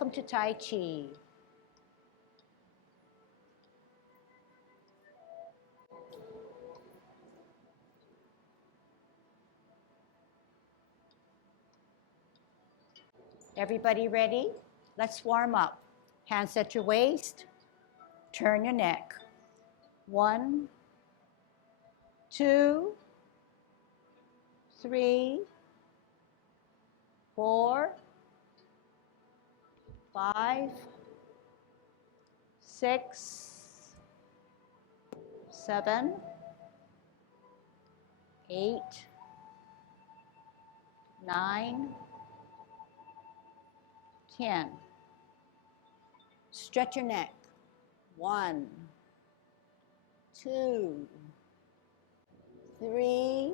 Welcome to Tai Chi. Everybody ready? Let's warm up. Hands at your waist. Turn your neck. 1, 2, 3, 4, 5, 6, 7, 8, 9, 10. Stretch your neck. 1, 2, 3,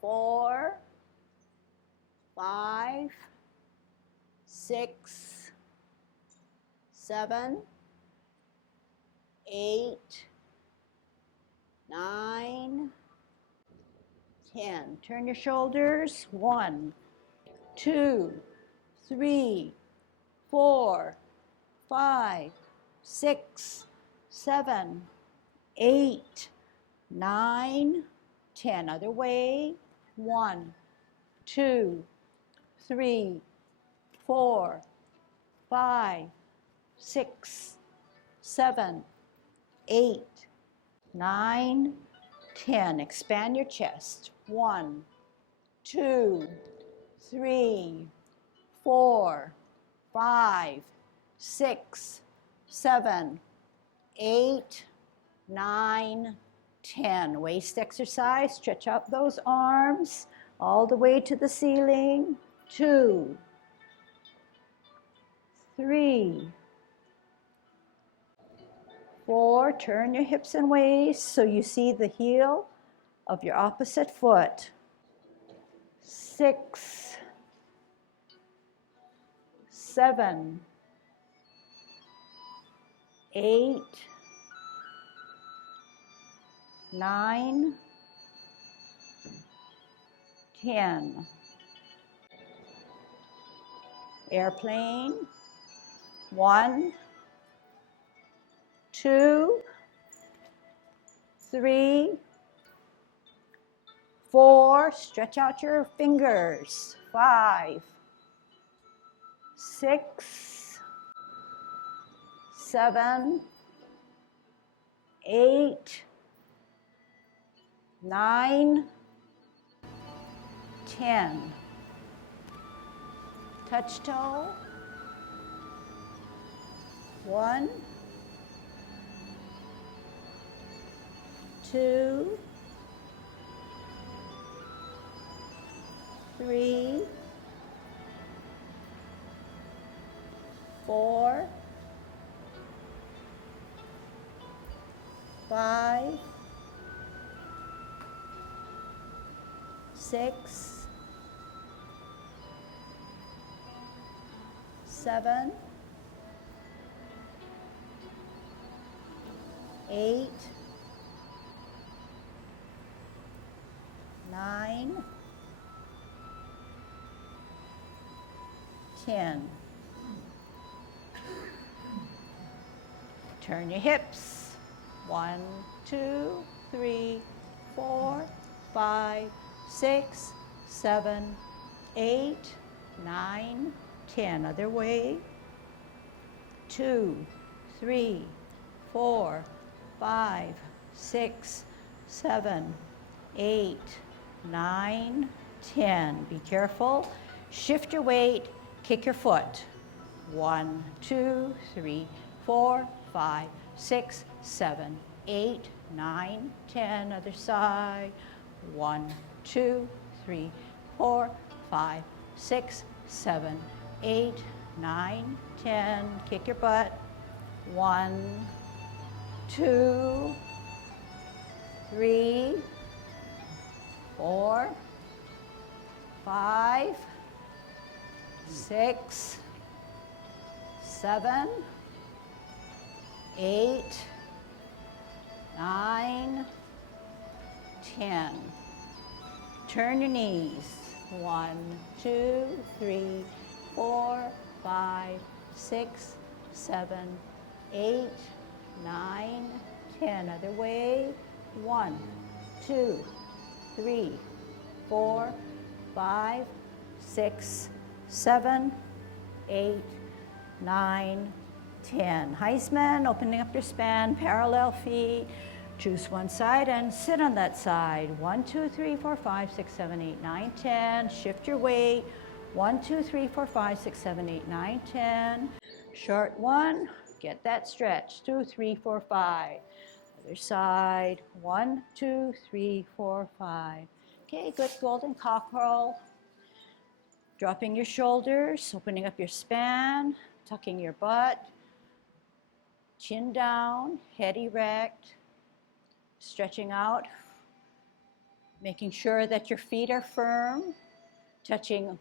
4, 5, 6, 7, 8, 9, 10. Turn your shoulders. 1, 2, 3, 4, 5, 6, 7, 8, 9, 10. Other way. 1, 2, 3, 4, 5, 6, 7, 8, 9, 10. Expand your chest. 1, 2, 3, 4, 5, 6, 7, 8, 9, 10. Waist exercise. Stretch out those arms all the way to the ceiling. 2, 3, 4. Turn your hips and waist so you see the heel of your opposite foot. 6, 7, 8, 9, 10. Airplane. 1, 2, 3, 4. Stretch out your fingers. 5, 6, 7, 8, 9, 10. Touch toe. 1, 2, 3, 4, 5, 6, 7, 8, 9, 10. Turn your hips. 1, 2, 3, 4, 5, 6, 7, 8, 9, 10. Other way. 2, 3, 4, 5, 6, 7, 8, 9, 10. Be careful. Shift your weight. Kick your foot. 1, 2, 3, 4, 5, 6, 7, 8, 9, 10. Other side. 1, 2, 3, 4, 5, 6, 7, 8, 9, 10. Kick your butt. 1, 2, 3, 4, 5, 6, 7, 8, 9, 10. Turn your knees. 1, 2, 3, 4, 5, 6, 7, 8, 9, 10. Other way. 1, 2, 3, 4, 5, 6, 7, 8, 9, 10. Heisman, opening up your span, parallel feet. Choose one side and sit on that side. 1, 2, 3, 4, 5, 6, 7, 8, 9, 10. Shift your weight. 1, 2, 3, 4, 5, 6, 7, 8, 9, 10. Short one, get that stretch. 2, 3, 4, 5. Other side. 1, 2, 3, 4, 5. Okay, good golden cockerel. Dropping your shoulders, opening up your span, tucking your butt. Chin down, head erect. Stretching out, making sure that your feet are firm, touching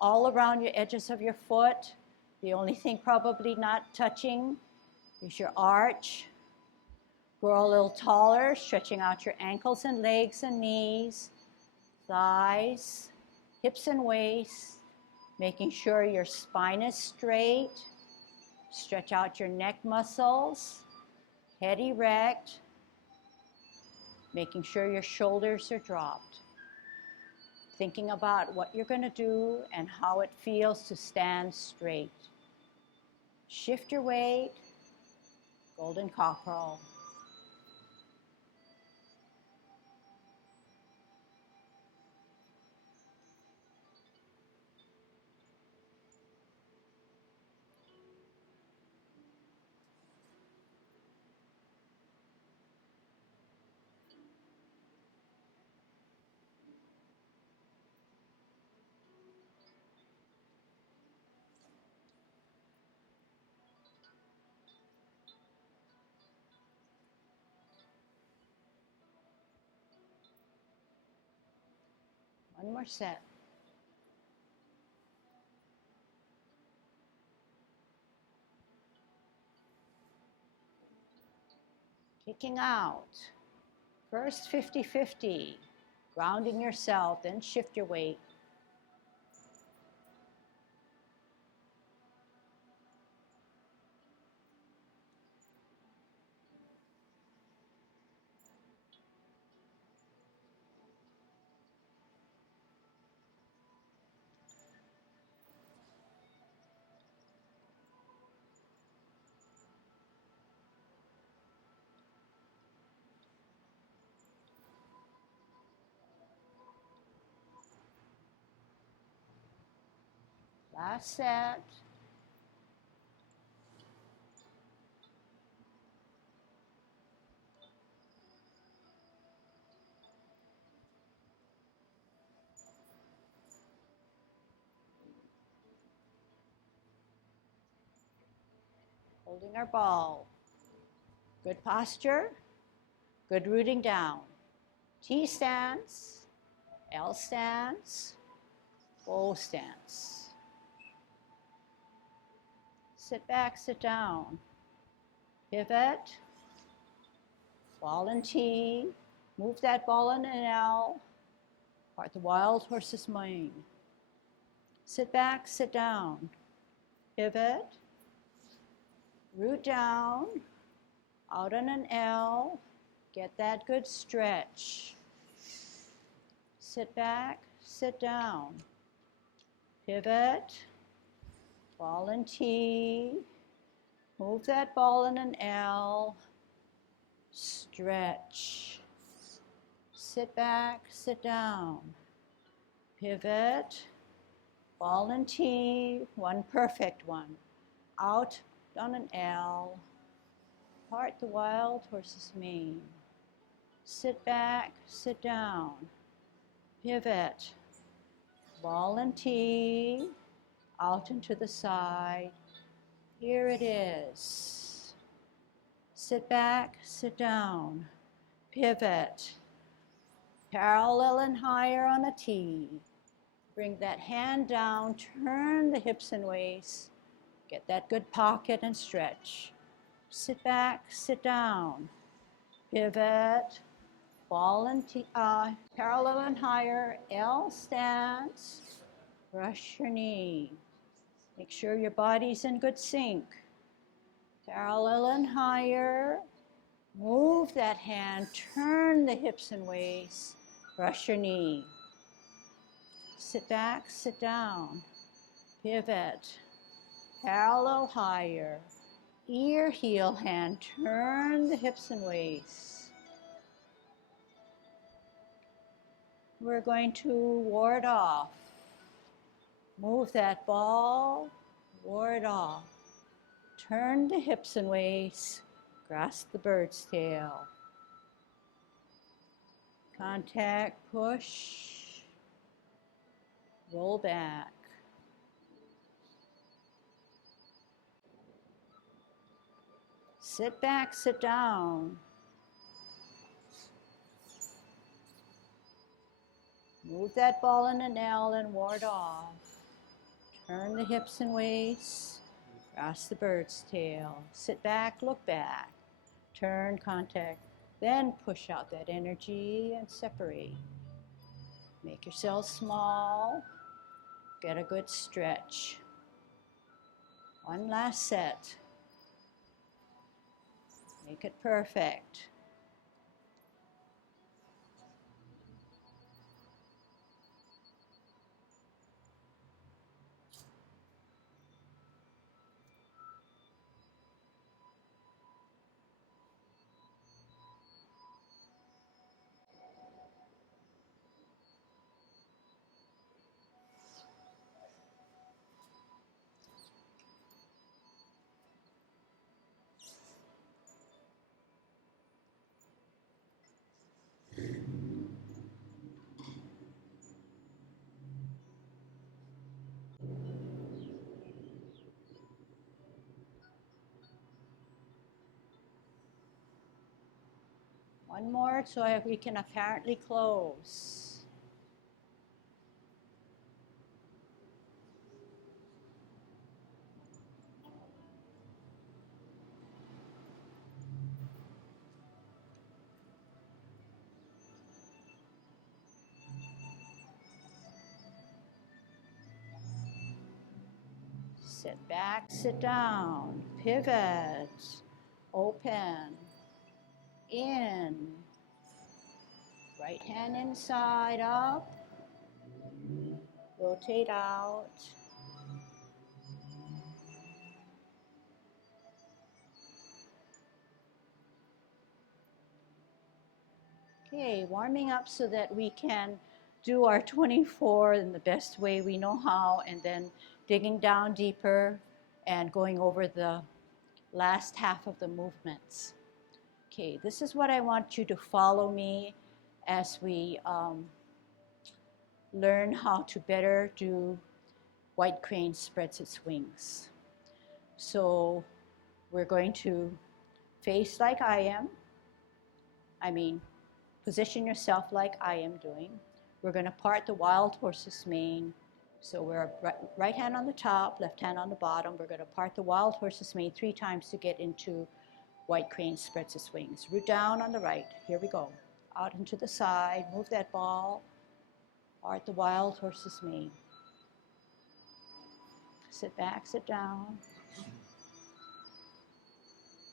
all around your edges of your foot. The only thing probably not touching is your arch. Grow a little taller, stretching out your ankles and legs and knees, thighs, hips and waist, making sure your spine is straight. Stretch out your neck muscles, head erect, making sure your shoulders are dropped. Thinking about what you're going to do and how it feels to stand straight. Shift your weight, golden cockerel. One more set. Kicking out. First 50-50. Grounding yourself, then shift your weight. Last set. Holding our ball. Good posture, good rooting down. T stance, L stance, O stance. Sit back, sit down. Pivot, ball and T. Move that ball in an L. Part the wild horse's mane. Sit back, sit down. Pivot, root down, out on an L. Get that good stretch. Sit back, sit down. Pivot, ball and T. Move that ball in an L. Stretch. Sit back, sit down. Pivot, ball and T, one perfect one. Out on an L. Part the wild horse's mane. Sit back, sit down. Pivot, ball and T, out and to the side. Here it is. Sit back, sit down. Pivot, parallel and higher on a T. Bring that hand down, turn the hips and waist. Get that good pocket and stretch. Sit back, sit down. Pivot, ball and T, parallel and higher, L stance. Brush your knee. Make sure your body's in good sync. Parallel and higher. Move that hand, turn the hips and waist, brush your knee. Sit back, sit down, pivot, parallel higher. Ear, heel, hand, turn the hips and waist. We're going to ward off. Move that ball, ward off. Turn the hips and waist, grasp the bird's tail. Contact, push, roll back. Sit back, sit down. Move that ball in an L and ward off. Turn the hips and waist, grasp the bird's tail. Sit back, look back. Turn, contact, then push out that energy and separate. Make yourself small. Get a good stretch. One last set. Make it perfect. One more so we can apparently close. Sit back, sit down, pivot, open, in, right hand inside, up, rotate out. Okay, warming up so that we can do our 24 in the best way we know how, and then digging down deeper and going over the last half of the movements. Okay, this is what I want you to follow me as we learn how to better do white crane spreads its wings. So we're going to face like I am. Position yourself like I am doing. We're going to part the wild horse's mane. So we're right hand on the top, left hand on the bottom. We're going to part the wild horse's mane 3 times to get into white crane spreads its wings. Root down on the right. Here we go. Out into the side. Move that ball. Part the wild horse's mane. Sit back, sit down.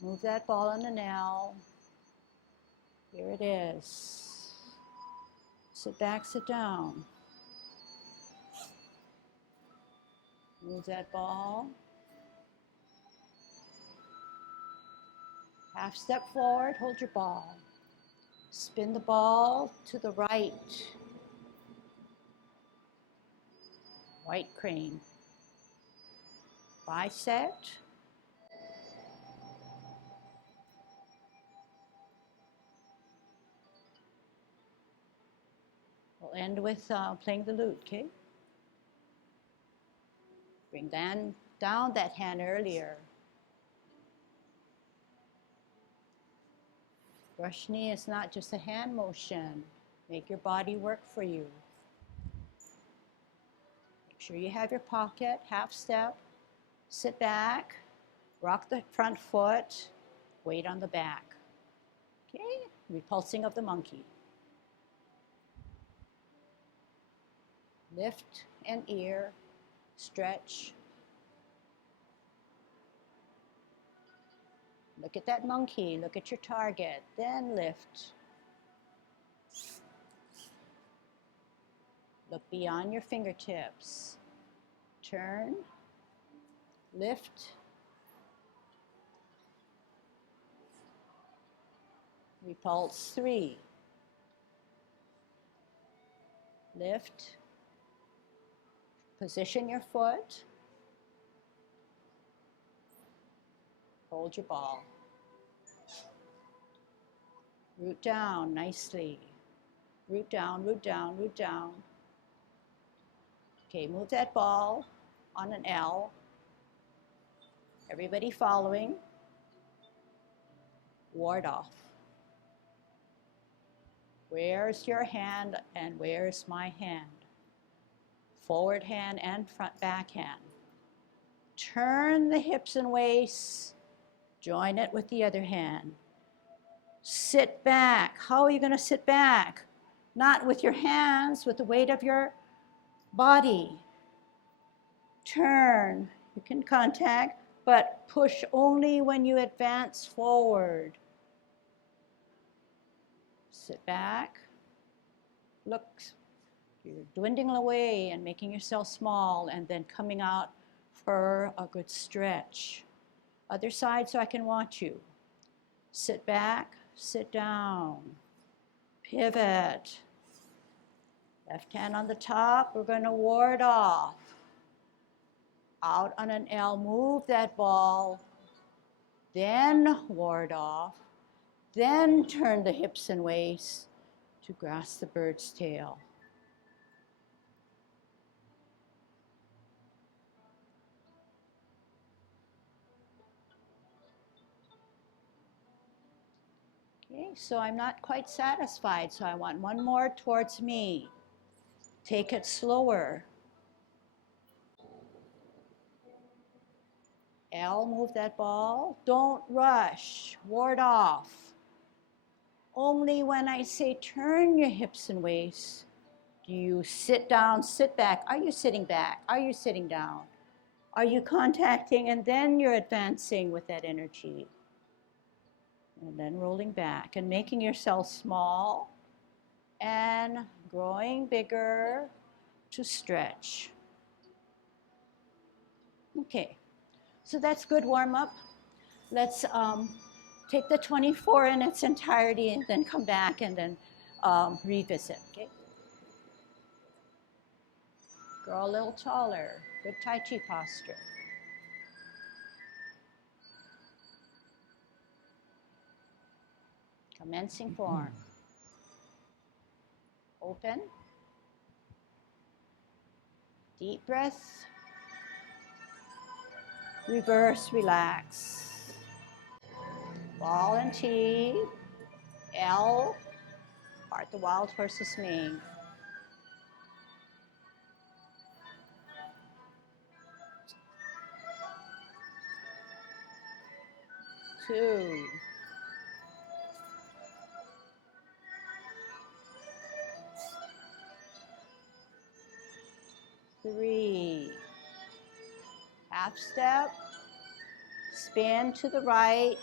Move that ball in an L. Here it is. Sit back, sit down. Move that ball. Half step forward, hold your ball. Spin the ball to the right. White crane. Bicep. We'll end with playing the lute, okay? Bring down that hand earlier. Brush knee is not just a hand motion. Make your body work for you. Make sure you have your pocket, half step. Sit back, rock the front foot, weight on the back. Okay, repulsing of the monkey. Lift and ear, stretch, Look at that monkey, look at your target, then lift. Look beyond your fingertips. Turn, lift. Repulse 3. Lift. Position your foot. Hold your ball. Root down nicely. Root down, root down, root down. Okay, move that ball on an L. Everybody following. Ward off. Where's your hand and where's my hand? Forward hand and front back hand. Turn the hips and waists. Join it with the other hand. Sit back. How are you going to sit back? Not with your hands, with the weight of your body. Turn. You can contact, but push only when you advance forward. Sit back. Look. You're dwindling away and making yourself small and then coming out for a good stretch. Other side so I can watch you. Sit back, sit down. Pivot. Left hand on the top, we're going to ward off. Out on an L, move that ball. Then ward off. Then turn the hips and waist to grasp the bird's tail. Okay, so I'm not quite satisfied, so I want one more towards me. Take it slower. L, move that ball. Don't rush. Ward off. Only when I say turn your hips and waist, do you sit down, sit back. Are you sitting back? Are you sitting down? Are you contacting and then you're advancing with that energy? And then rolling back and making yourself small and growing bigger to stretch. Okay, so that's good warm up. Let's take the 24 in its entirety and then come back and then revisit, okay? Grow a little taller, good Tai Chi posture. Commencing form. Open. Deep breath. Reverse, relax. Ball and T. L. Part the wild horse's mane. Two. Three. Half step. Spin to the right.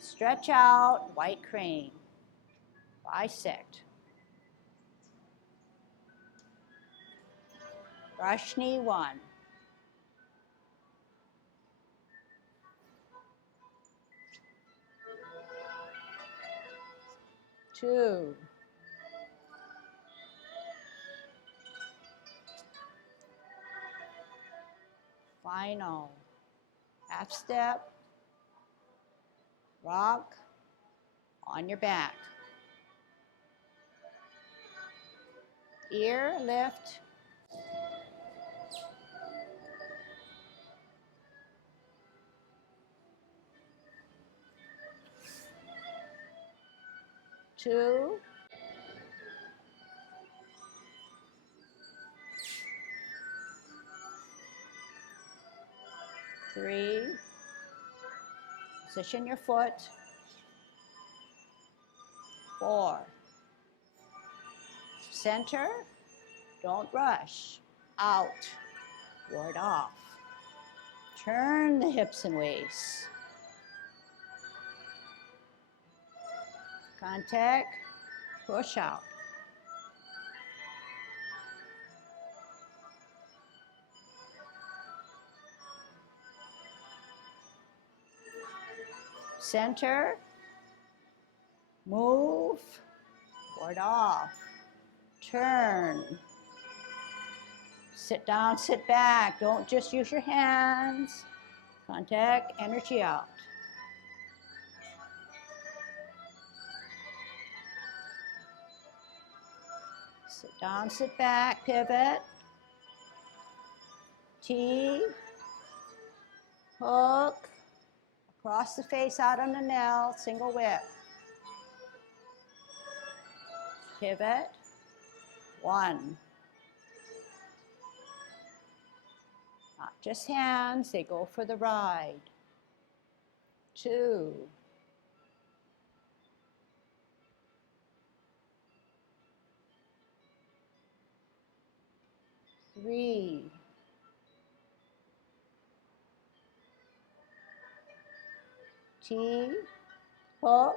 Stretch out, white crane. Bisect. Brush knee 1. 2. Final. Half step. Rock on your back. Ear lift. Two. 3. Position your foot. 4. Center. Don't rush. Out. Ward off. Turn the hips and waist. Contact, push out. Center, move, board off, turn, sit down, sit back, don't just use your hands, contact, energy out. Sit down, sit back, pivot, T, hook, across the face, out on the nail, single whip. Pivot, 1. Not just hands, they go for the ride. 2. 3. 'T, hook,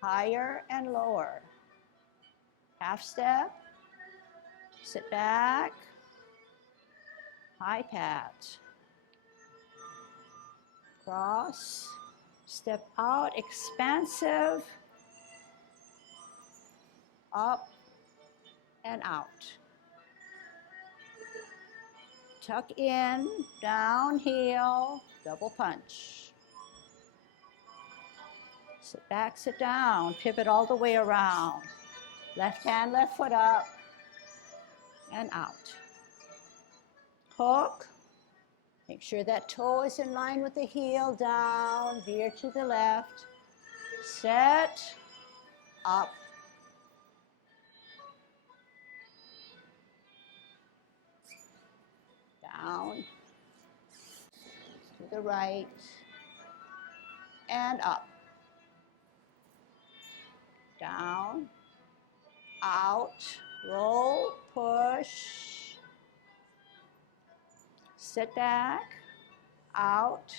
higher and lower. Half step, sit back, high pat. Cross, step out, expansive, up and out. Tuck in, down, heel, double punch. Sit back, sit down, pivot all the way around. Left hand, left foot up and out. Hook, make sure that toe is in line with the heel, down, veer to the left. Set, up. Down, to the right, and up. Down, out, roll, push, sit back, out,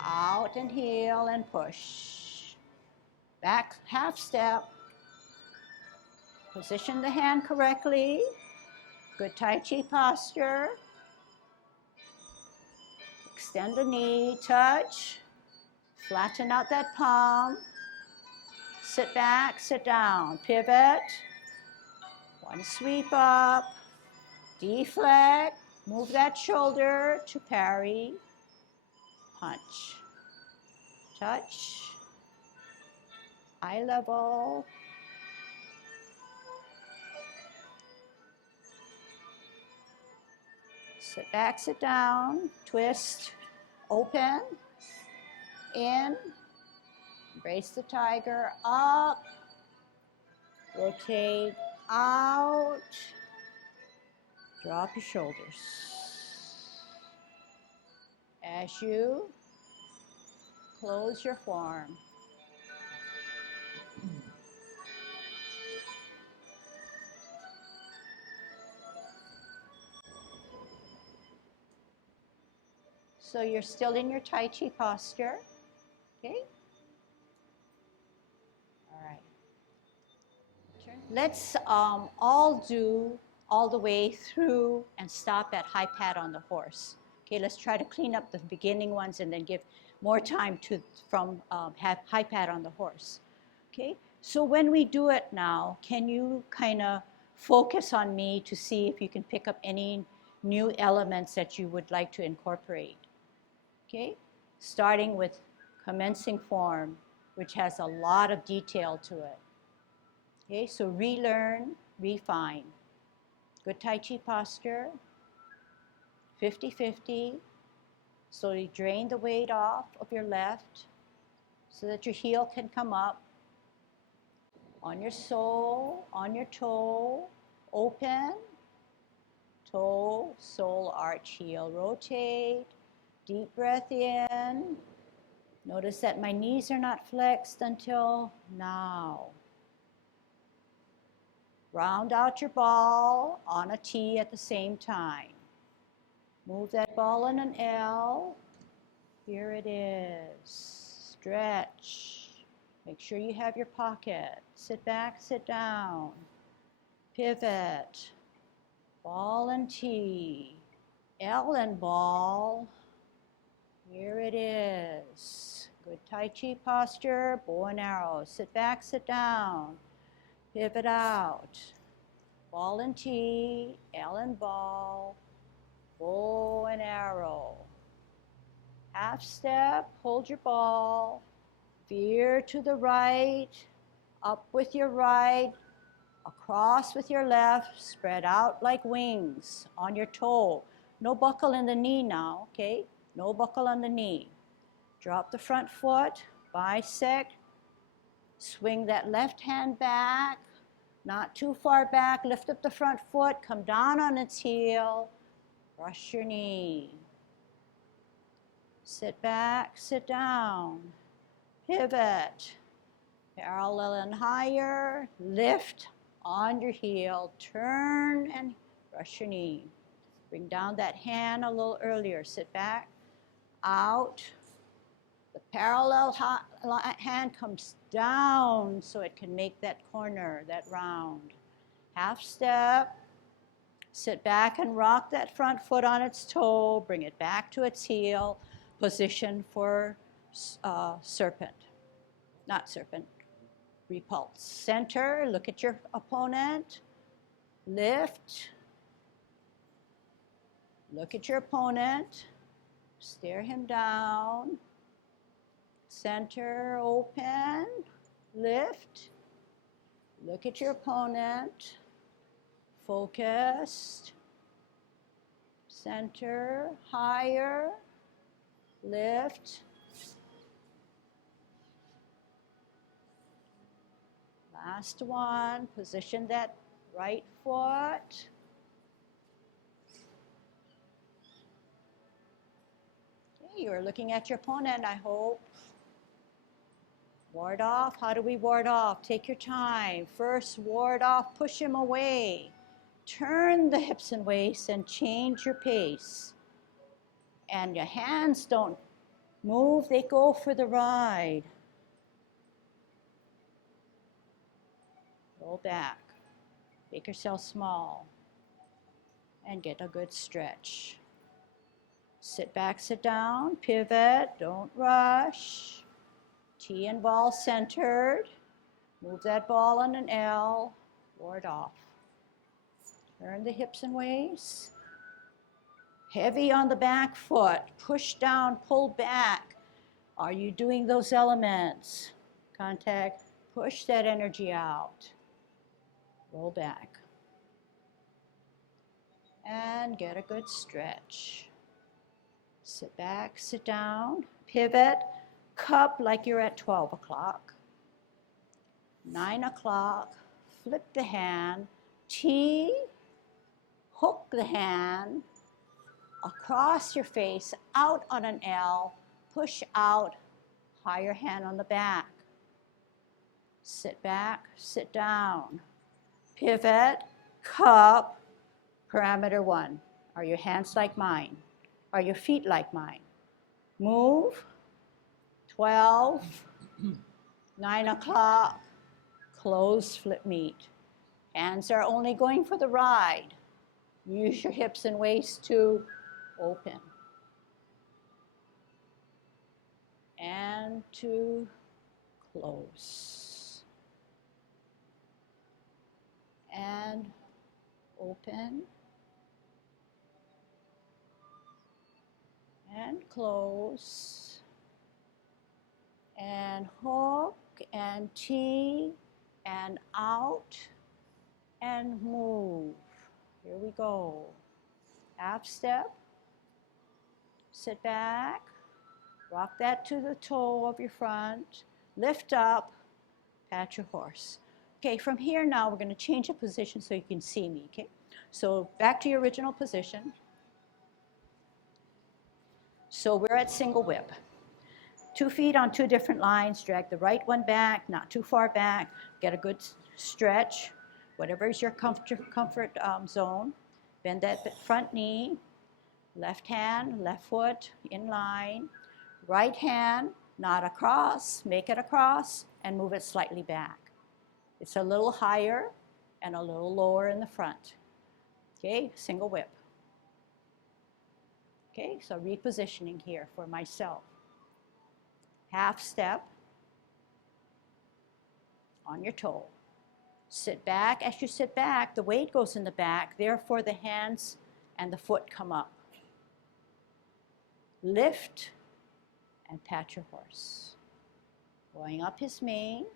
out and heel and push. Back half step, position the hand correctly, good Tai Chi posture. Extend the knee, touch, flatten out that palm. Sit back, sit down, pivot. 1 sweep up, deflect, move that shoulder to parry, punch, touch, eye level. Sit back, sit down, twist, open, in, embrace the tiger, up, rotate, out, drop your shoulders. As you close your form. So you're still in your Tai Chi posture, okay? All right. Let's all do all the way through and stop at high pat on the horse. Okay, let's try to clean up the beginning ones and then give more time to have high pat on the horse. Okay, so when we do it now, can you kind of focus on me to see if you can pick up any new elements that you would like to incorporate? Okay, starting with commencing form, which has a lot of detail to it. Okay, so relearn, refine. Good Tai Chi posture, 50-50. Slowly drain the weight off of your left so that your heel can come up. On your sole, on your toe, open, toe, sole, arch, heel, rotate. Deep breath in. Notice that my knees are not flexed until now. Round out your ball on a T at the same time. Move that ball in an L. Here it is. Stretch. Make sure you have your pocket. Sit back, sit down. Pivot. Ball and T. L and ball. Here it is. Good Tai Chi posture, bow and arrow. Sit back, sit down. Pivot out. Ball and T, L and ball, bow and arrow. Half step, hold your ball. Veer to the right, up with your right, across with your left, spread out like wings on your toe. No buckle in the knee now, okay? No buckle on the knee. Drop the front foot, bisect, swing that left hand back, not too far back, lift up the front foot, come down on its heel, brush your knee. Sit back, sit down, pivot, parallel and higher, lift on your heel, turn and brush your knee. Bring down that hand a little earlier, sit back, out. The parallel hand comes down so it can make that corner, that round. Half step, sit back and rock that front foot on its toe, bring it back to its heel, position for serpent, not serpent, repulse. Center, look at your opponent, lift, look at your opponent, stare him down, center, open, lift, look at your opponent, focused, center, higher, lift, last one, position that right foot, okay, you're looking at your opponent, I hope. Ward off, how do we ward off? Take your time. First, ward off, push him away. Turn the hips and waist and change your pace. And your hands don't move, they go for the ride. Roll back, make yourself small, and get a good stretch. Sit back, sit down, pivot, don't rush. T and ball centered. Move that ball on an L, ward off. Turn the hips and waist. Heavy on the back foot, push down, pull back. Are you doing those elements? Contact, push that energy out. Roll back. And get a good stretch. Sit back, sit down, pivot, cup like you're at 12 o'clock. 9 o'clock, flip the hand, T, hook the hand, across your face, out on an L, push out, higher hand on the back. Sit back, sit down, pivot, cup, parameter 1. Are your hands like mine? Are your feet like mine? Move, 12, 9 o'clock, close, flip meet. Hands are only going for the ride. Use your hips and waist to open. And to close. And open. And close. And hook and T and out and move. Here we go. Half step. Sit back. Rock that to the toe of your front. Lift up. Pat your horse. Okay, from here now we're going to change the position so you can see me, okay? So back to your original position. So we're at single whip. 2 feet on 2 different lines, drag the right one back, not too far back, get a good stretch, whatever is your comfort zone. Bend that front knee, left hand, left foot in line, right hand, not across, make it across, and move it slightly back. It's a little higher and a little lower in the front. Okay, single whip. Okay, so repositioning here for myself. Half step on your toe. Sit back. As you sit back, the weight goes in the back, therefore the hands and the foot come up. Lift and pat your horse. Going up his mane,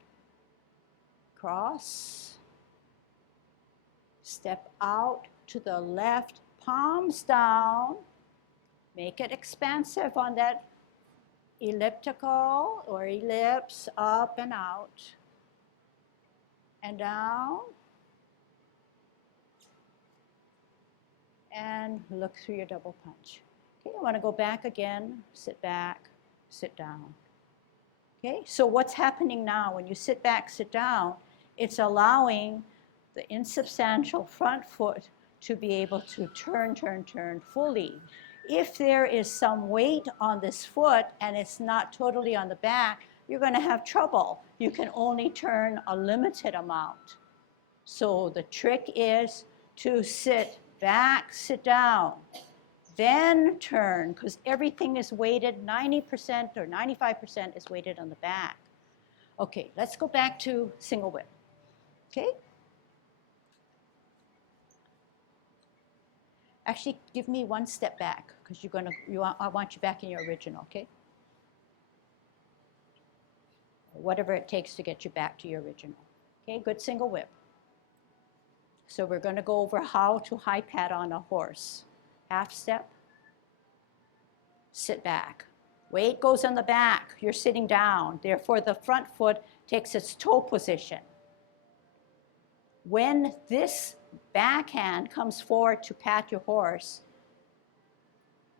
cross, step out to the left, palms down, make it expansive on that elliptical or ellipse, up and out, and down, and look through your double punch. Okay, you want to go back again, sit back, sit down. Okay, so what's happening now when you sit back, sit down, it's allowing the insubstantial front foot to be able to turn, turn, turn fully. If there is some weight on this foot and it's not totally on the back, you're going to have trouble. You can only turn a limited amount. So the trick is to sit back, sit down, then turn, because everything is weighted, 90% or 95% is weighted on the back. Okay, let's go back to single whip. Okay? Actually, give me one step back, because I want you back in your original, okay? Whatever it takes to get you back to your original. Okay, good single whip. So we're going to go over how to high pat on a horse. Half step, sit back. Weight goes on the back, you're sitting down. Therefore, the front foot takes its toe position. When this backhand comes forward to pat your horse,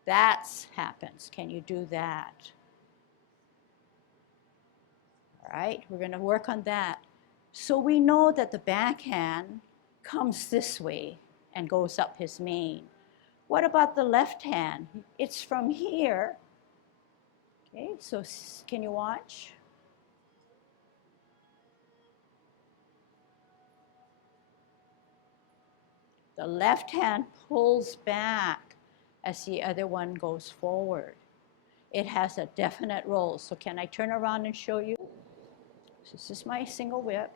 that happens. Can you do that? All right, we're going to work on that. So we know that the backhand comes this way and goes up his mane. What about the left hand? It's from here. Okay, so can you watch? The left hand pulls back as the other one goes forward. It has a definite role. So can I turn around and show you? So this is my single whip.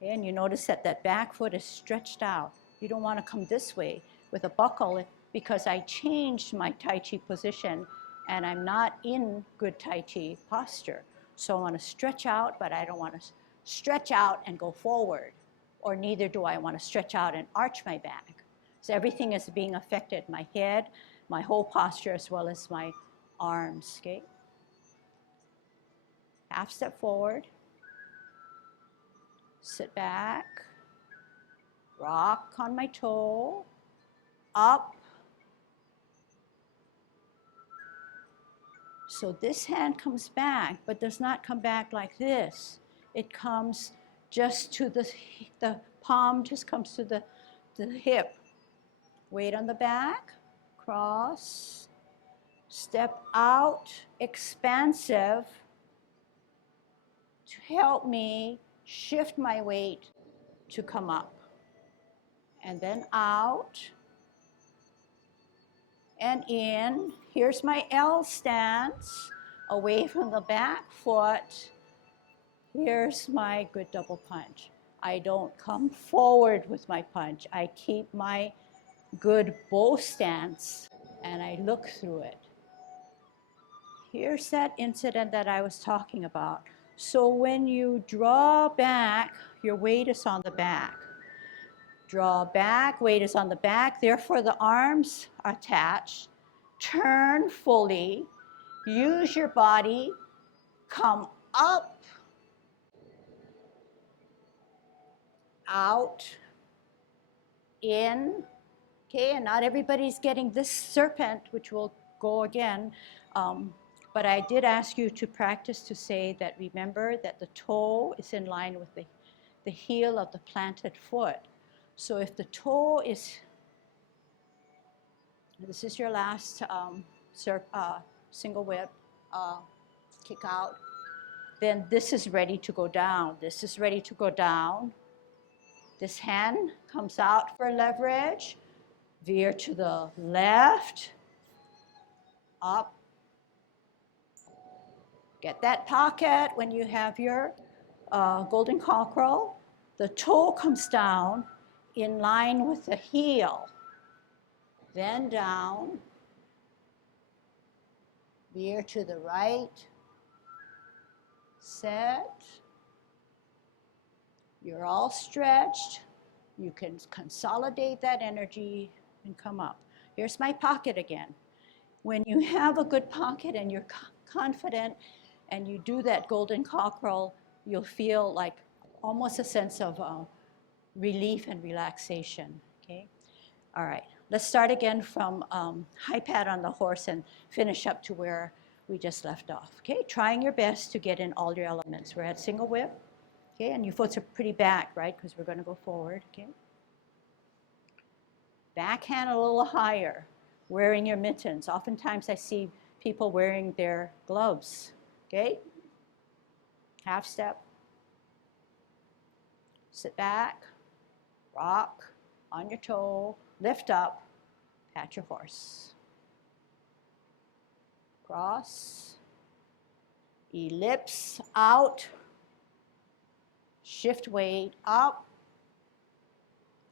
Okay, and you notice that that back foot is stretched out. You don't want to come this way with a buckle because I changed my Tai Chi position and I'm not in good Tai Chi posture. So I want to stretch out, but I don't want to stretch out and go forward. Or neither do I want to stretch out and arch my back. So everything is being affected, my head, my whole posture, as well as my arms, okay? Half step forward, sit back, rock on my toe, up. So this hand comes back, but does not come back like this. It comes just to the palm just comes to the hip. Weight on the back, cross, step out, expansive, to help me shift my weight to come up. And then out and in. Here's my L stance, away from the back foot. Here's my good double punch. I don't come forward with my punch. I keep my good bow stance and I look through it. Here's that incident that I was talking about. So when you draw back, your weight is on the back. Draw back, weight is on the back, therefore the arms are attached. Turn fully, use your body, come up, out, in. Okay, and not everybody's getting this serpent, which will go again. But I did ask you to practice to say that, remember that the toe is in line with the heel of the planted foot. So if the toe is, this is your last single whip, kick out. Then this is ready to go down. This is ready to go down. This hand comes out for leverage. Veer to the left, up. Get that pocket when you have your golden cockerel. The toe comes down in line with the heel. Then down. Veer to the right. Set. You're all stretched. You can consolidate that energy and come up. Here's my pocket again. When you have a good pocket and you're confident and you do that golden cockerel, you'll feel like almost a sense of relief and relaxation, okay? All right, let's start again from high pad on the horse and finish up to where we just left off, okay? Trying your best to get in all your elements. We're at single whip, okay? And your foot's are pretty back, right? Because we're gonna go forward, okay? Backhand a little higher, wearing your mittens. Oftentimes I see people wearing their gloves, okay? Half step. Sit back, rock on your toe, lift up, pat your horse. Cross, ellipse out, shift weight up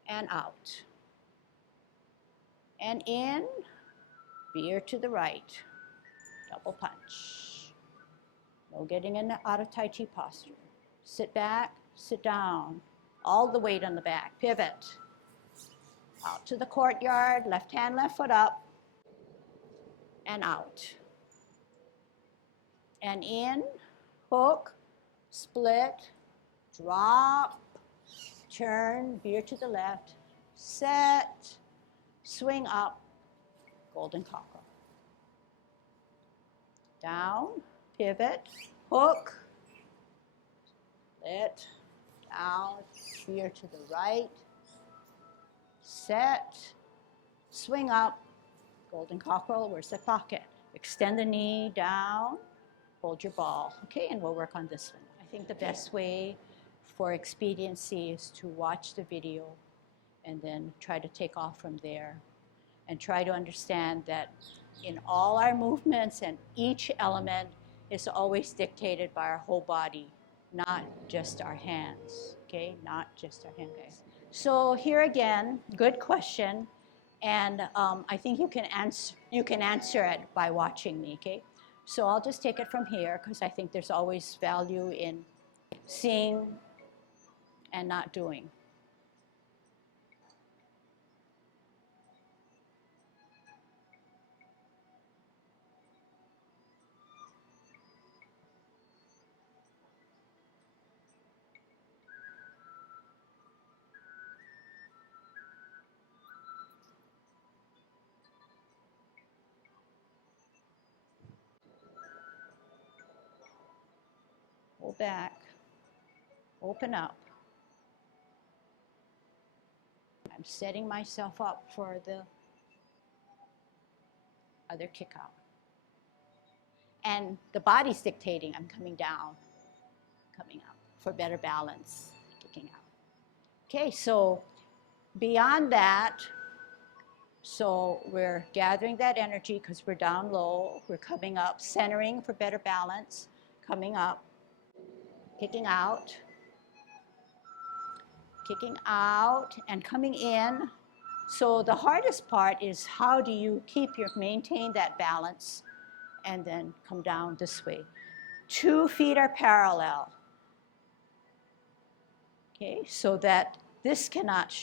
and out. And in, veer to the right, double punch. No getting in out of Tai Chi posture. Sit back, sit down, all the weight on the back, pivot. Out to the courtyard, left hand, left foot up, and out. And in, hook, split, drop, turn, veer to the left, set, swing up, golden cockerel. Down, pivot, hook, split, down, veer to the right, set, swing up, golden cockerel, where's the pocket? Extend the knee down, hold your ball. Okay, and we'll work on this one. I think the best way for expediency is to watch the video and then try to take off from there and try to understand that in all our movements and each element is always dictated by our whole body, not just our hands, okay? Not just our hands. So here again, good question, and I think you can answer it by watching me, okay? So I'll just take it from here because I think there's always value in seeing and not doing. Pull back, open up. I'm setting myself up for the other kick out. And the body's dictating, I'm coming down, coming up for better balance, kicking out. Okay, so beyond that, so we're gathering that energy because we're down low, we're coming up, centering for better balance, coming up, kicking out, and coming in. So the hardest part is how do you maintain that balance and then come down this way. 2 feet are parallel. Okay, so that this cannot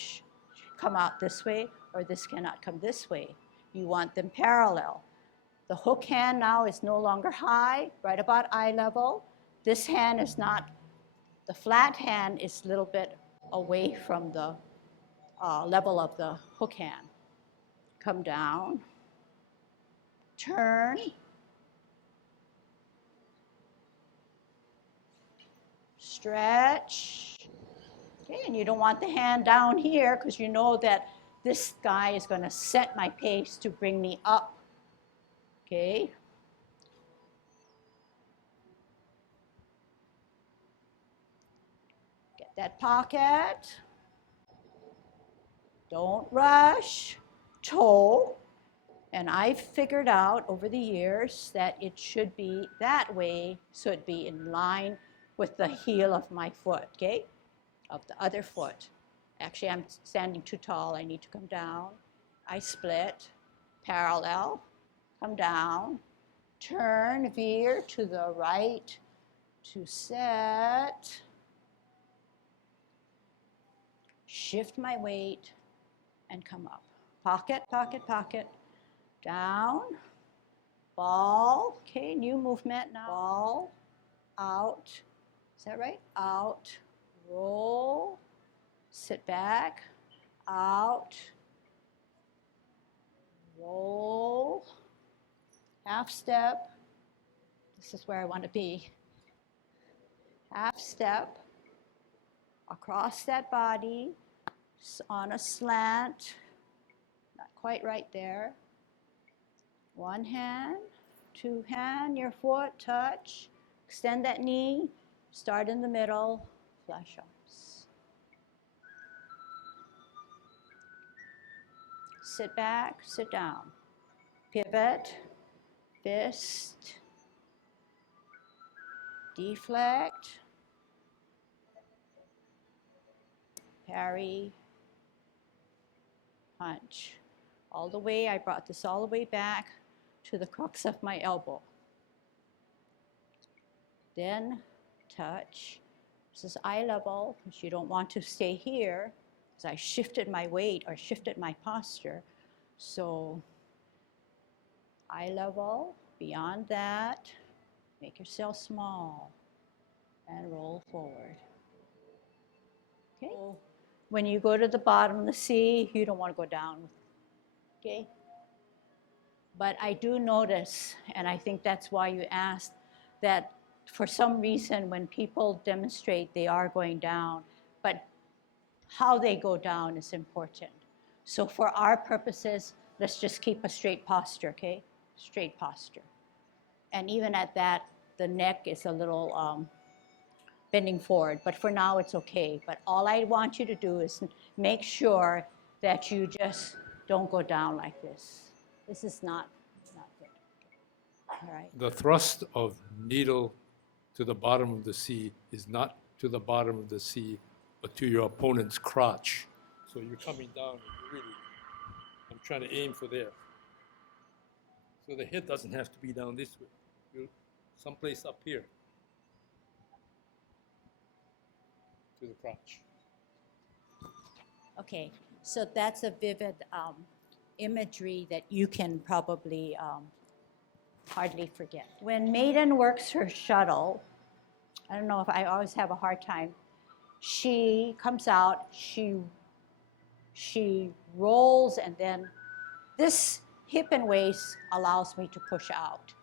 come out this way or this cannot come this way. You want them parallel. The hook hand now is no longer high, right about eye level. This hand is not, the flat hand is a little bit away from the level of the hook hand. Come down, turn, stretch. Okay, and you don't want the hand down here because you know that this guy is going to set my pace to bring me up. Okay. that pocket. Don't rush. Toe. And I've figured out over the years that it should be that way, so it'd be in line with the heel of my foot, okay? Of the other foot. Actually, I'm standing too tall. I need to come down. I split, parallel, come down, turn, veer to the right to set, shift my weight, and come up. Pocket, pocket, pocket, down, ball, okay, new movement now. Ball, out, is that right? Out, roll, sit back, out, roll, half step. This is where I want to be. Half step across that body on a slant. Not quite right there. One hand, two hand, your foot, touch. Extend that knee. Start in the middle. Flash arms. Sit back, sit down. Pivot, fist, deflect, parry, punch. All the way, I brought this all the way back to the crux of my elbow. Then touch. This is eye level, because you don't want to stay here, because I shifted my weight or shifted my posture. So eye level, beyond that, make yourself small and roll forward. Okay? When you go to the bottom of the sea, you don't want to go down. Okay? But I do notice, and I think that's why you asked, that for some reason when people demonstrate, they are going down, but how they go down is important. So for our purposes, let's just keep a straight posture, okay? Straight posture. And even at that, the neck is a little bending forward, but for now it's okay. But all I want you to do is make sure that you just don't go down like this. This is not good. All right. The thrust of needle to the bottom of the sea is not to the bottom of the sea, but to your opponent's crotch. So you're coming down, really, I'm trying to aim for there. So the head doesn't have to be down this way. You're someplace up here to the crotch. Okay, so that's a vivid imagery that you can probably hardly forget. When Maiden works her shuttle, I don't know if I always have a hard time, she comes out, she rolls, and then this hip and waist allows me to push out.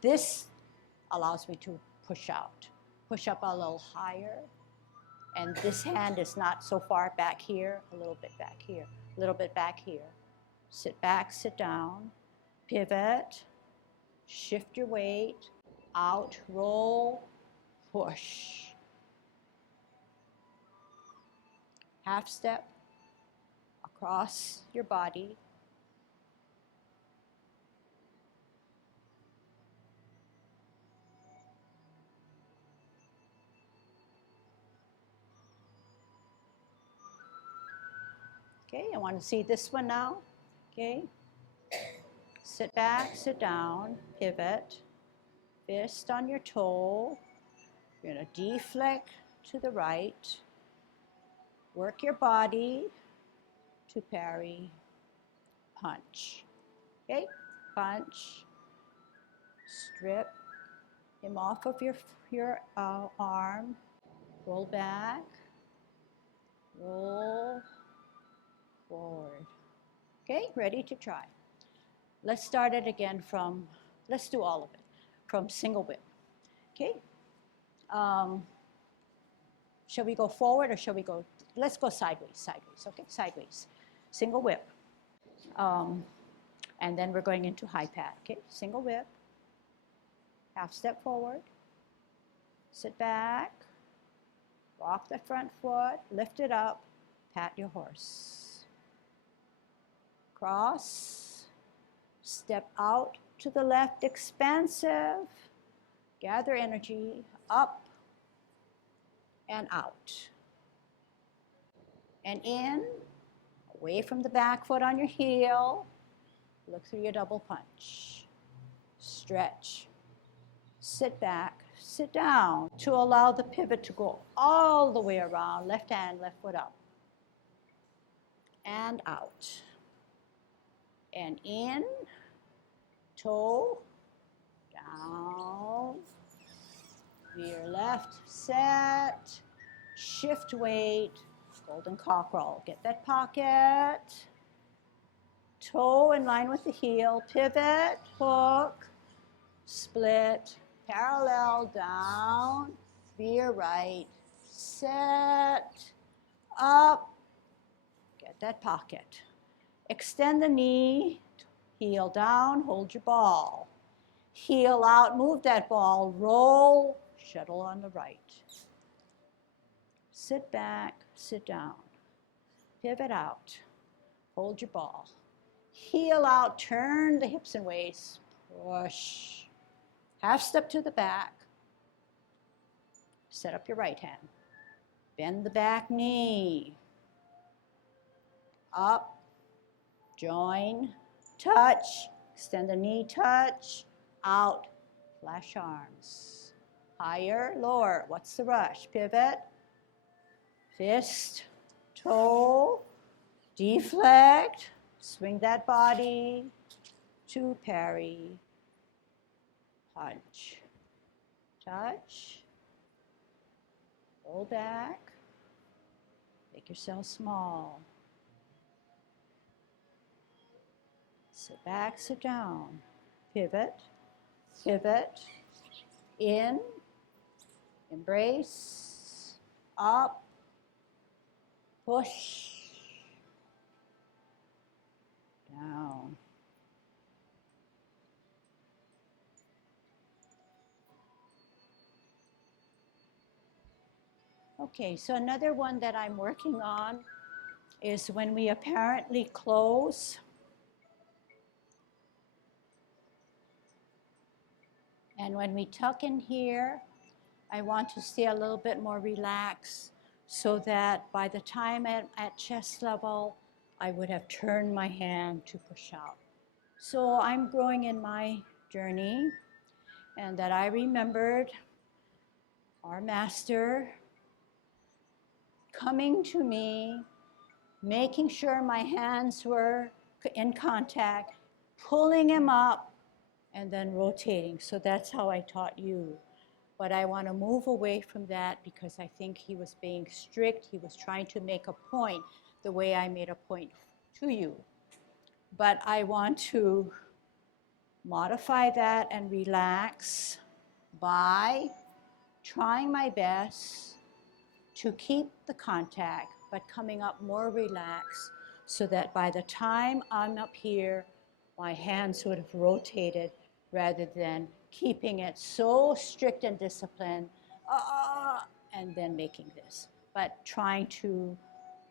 This allows me to push out. Push up a little higher. And this hand is not so far back here, a little bit back here, a little bit back here. Sit back, sit down, pivot, shift your weight, out, roll, push. Half step across your body. Okay, I want to see this one now. Okay, sit back, sit down, pivot, fist on your toe. You're going to deflect to the right. Work your body to parry, punch. Okay, punch, strip him off of your arm, roll back, roll forward. Okay, ready to try. Let's start it again from, let's do all of it, from single whip. Okay, shall we go forward or shall we go, let's go sideways, okay, sideways. Single whip. And then we're going into high pad, okay? Single whip, half step forward, sit back, Walk the front foot, lift it up, pat your horse. Cross, step out to the left, expansive. Gather energy, up and out. And in, away from the back foot on your heel. Look through your double punch. Stretch. Sit back, sit down to allow the pivot to go all the way around. Left hand, left foot up. And out. And in, toe, down. Veer left, set. Shift weight, golden cockerel. Get that pocket. Toe in line with the heel, pivot, hook, split, parallel, down, veer right, set, up, get that pocket. Extend the knee, heel down, hold your ball. Heel out, move that ball, roll, shuttle on the right. Sit back, sit down, pivot out, hold your ball. Heel out, turn the hips and waist, push. Half step to the back. Set up your right hand. Bend the back knee. Up, join, touch, extend the knee, touch, out, flash arms. Higher, lower, what's the rush? Pivot, fist, toe, deflect, swing that body, to parry, punch, touch, pull back, make yourself small. Sit back, sit down, pivot, pivot, in, embrace, up, push, down. Okay, so another one that I'm working on is when we apparently close. And when we tuck in here, I want to stay a little bit more relaxed so that by the time at chest level, I would have turned my hand to push out. So I'm growing in my journey, and that I remembered our master coming to me, making sure my hands were in contact, pulling him up, and then rotating. So that's how I taught you. But I want to move away from that because I think he was being strict. He was trying to make a point the way I made a point to you. But I want to modify that and relax by trying my best to keep the contact, but coming up more relaxed so that by the time I'm up here, my hands would have rotated rather than keeping it so strict and disciplined, and then making this. But trying to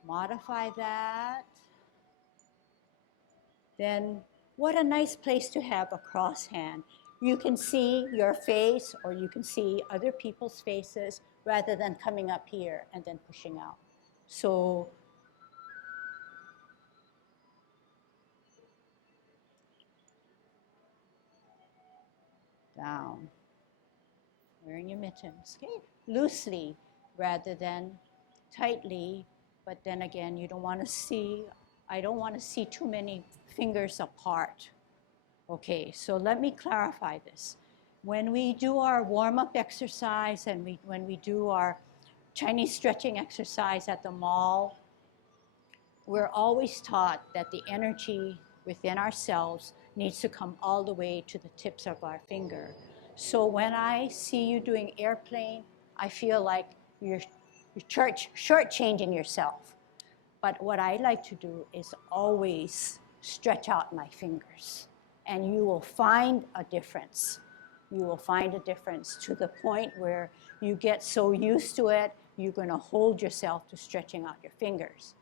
modify that. Then what a nice place to have a cross hand. You can see your face or you can see other people's faces rather than coming up here and then pushing out. So down, wearing your mittens, okay? Loosely rather than tightly, but then again, you don't want to see, I don't want to see too many fingers apart. Okay, so let me clarify this. When we do our warm-up exercise and when we do our Chinese stretching exercise at the mall, we're always taught that the energy within ourselves needs to come all the way to the tips of our finger. So when I see you doing airplane, I feel like you're shortchanging yourself. But what I like to do is always stretch out my fingers, and you will find a difference. you will find a difference to the point where you get so used to it, you're going to hold yourself to stretching out your fingers.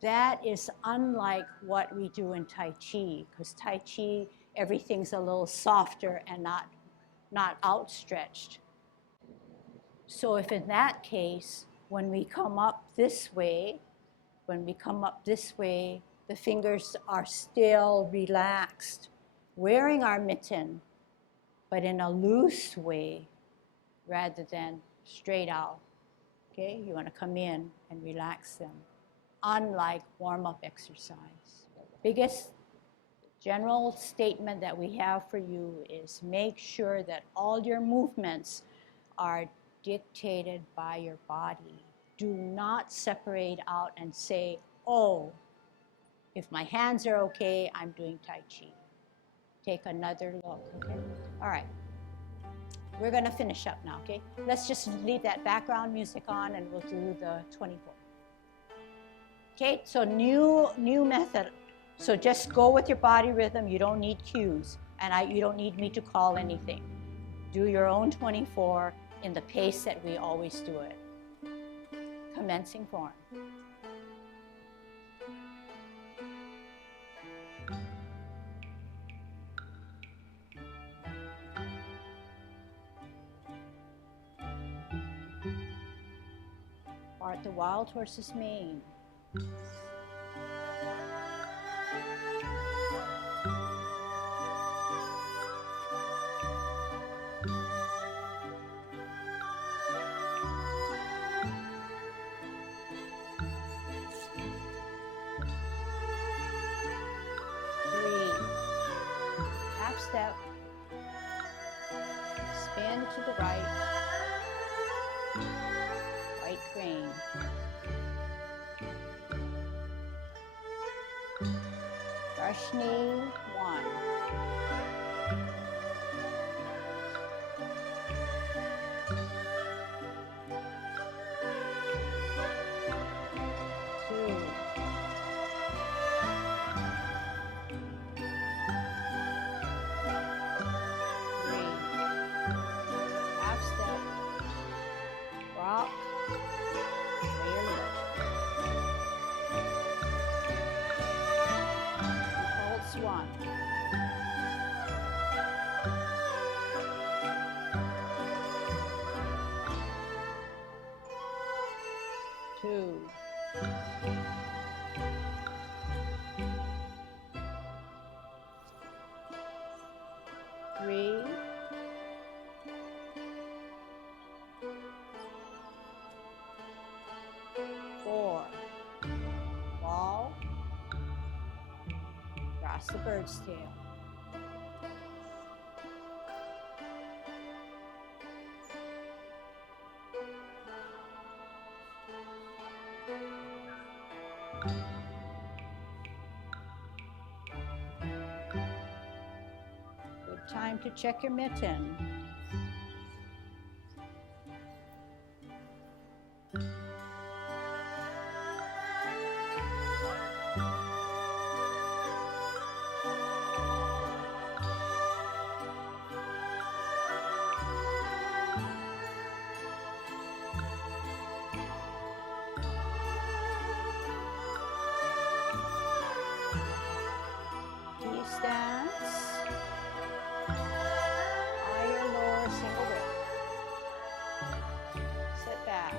That is unlike what we do in Tai Chi, because Tai Chi, everything's a little softer and not outstretched. So if in that case, when we come up this way, the fingers are still relaxed, wearing our mitten, but in a loose way rather than straight out. Okay, you want to come in and relax them, unlike warm-up exercise. Biggest general statement that we have for you is make sure that all your movements are dictated by your body. Do not separate out and say, oh, if my hands are okay, I'm doing Tai Chi. Take another look, okay? All right. We're going to finish up now, okay? Let's just leave that background music on and we'll do the 24. Okay, so new method. So just go with your body rhythm. You don't need cues, and you don't need me to call anything. Do your own 24 in the pace that we always do it. Commencing form. Part the wild horse's mane. Step, spin to the right, right crane, brush knee, 1, 2, 2, 3, 4, wall, cross the bird's tail. Good time to check your mitten. Stance, higher, lower, single rib. Sit back.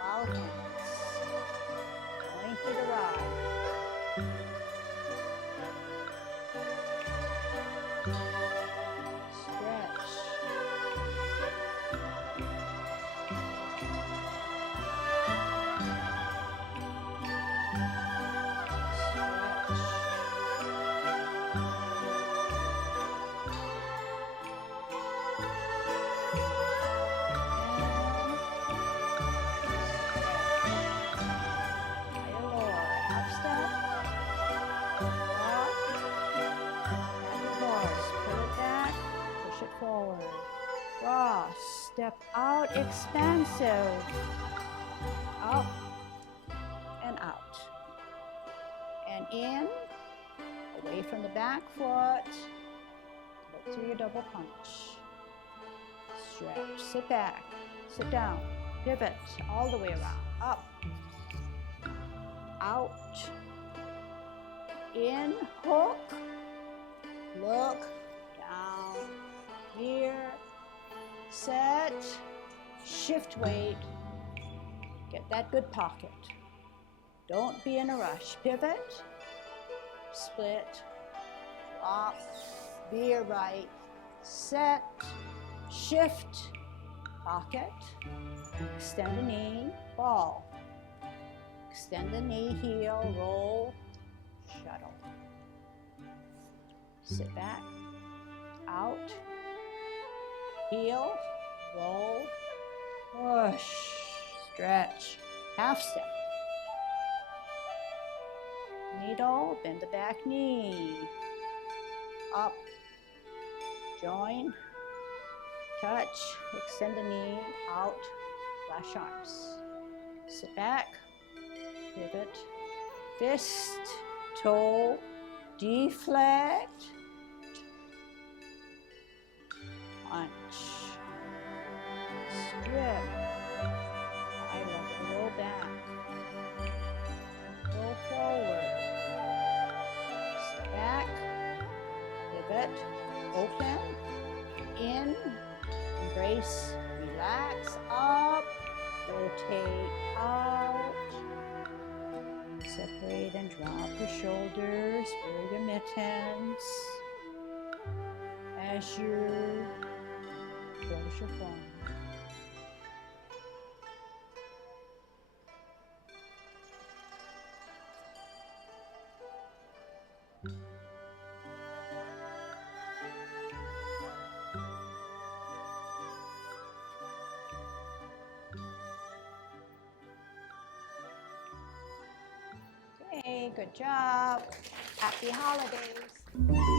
Wild hands. Going for the ride. Stretch. Forward, cross, step out, expansive, up and out, and in, away from the back foot, the through your double punch. Stretch, sit back, sit down, pivot all the way around, up, out, in, hook, look, down, here, set, shift weight, get that good pocket. Don't be in a rush. Pivot, split, drop, veer right, set, shift, pocket, extend the knee, ball. Extend the knee, heel, roll, shuttle. Sit back, out, heel, roll, push, stretch, half step. Needle, bend the back knee, up, join, touch, extend the knee, out, flash arms. Sit back, pivot, fist, toe, deflect, punch, strip, high level, roll back, roll forward, step back, pivot, open, in, embrace, relax, up, rotate, out, separate and drop your shoulders, wear your mittens as you close your phone. Okay, good job. Happy holidays.